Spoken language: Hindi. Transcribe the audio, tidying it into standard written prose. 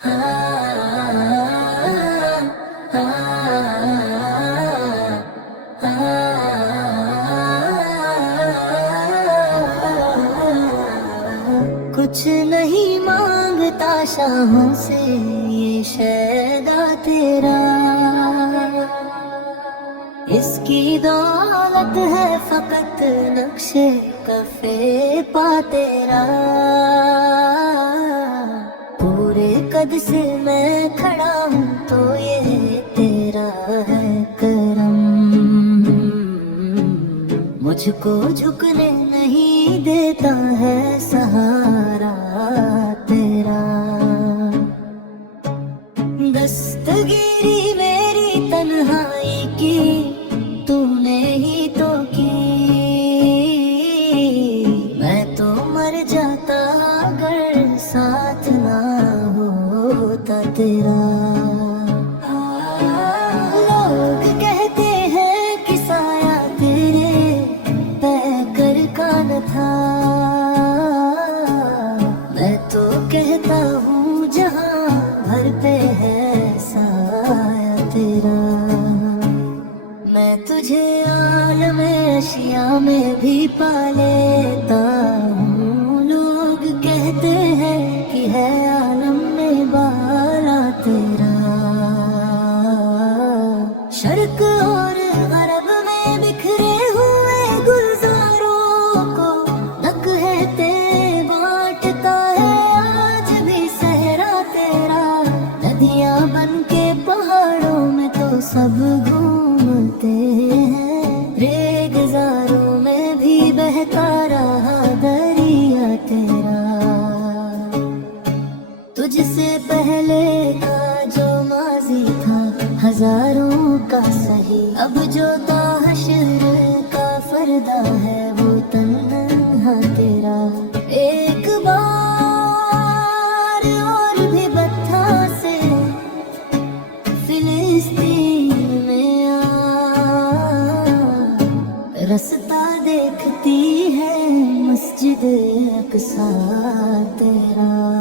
कुछ नहीं मांगता शाहों से ये शैदा तेरा, इसकी दौलत है फकत नक्शे कफे पा तेरा। पूरे कद से मैं खड़ा हूँ तो ये तेरा है करम, मुझको झुकने नहीं देता है सहारा तेरा। दस्तगीरी मेरी तन्हाई की तूने ही तो की, मैं तो मर जाता अगर साथ ना होता तेरा। लोग कहते हैं कि साया तेरे पैकर का न था, मैं तो कहता हूँ जहाँ भर पे है साया तेरा। मैं तुझे आलम अशिया में भी पा लेता हूँ, लोग कहते हैं कि है आलम में बाला तेरा। शर्क और गरब में बिखरे हुए गुलजारों को नकहते बांटता है आज भी सहरा तेरा। नदियाँ बन के पहाड़ों में तो सब घूमते हैं, रेगिजारों में भी बहता रहा दरिया तेरा। तुझसे पहले का जो माजी था हजारों का सही, अब जो ताहशर का फरदा है वो तन्हा तेरा। एक बार और भी बत्ता से फिलिस्तीन में आ, रास्ता देखती है मस्जिद अक्सा तेरा।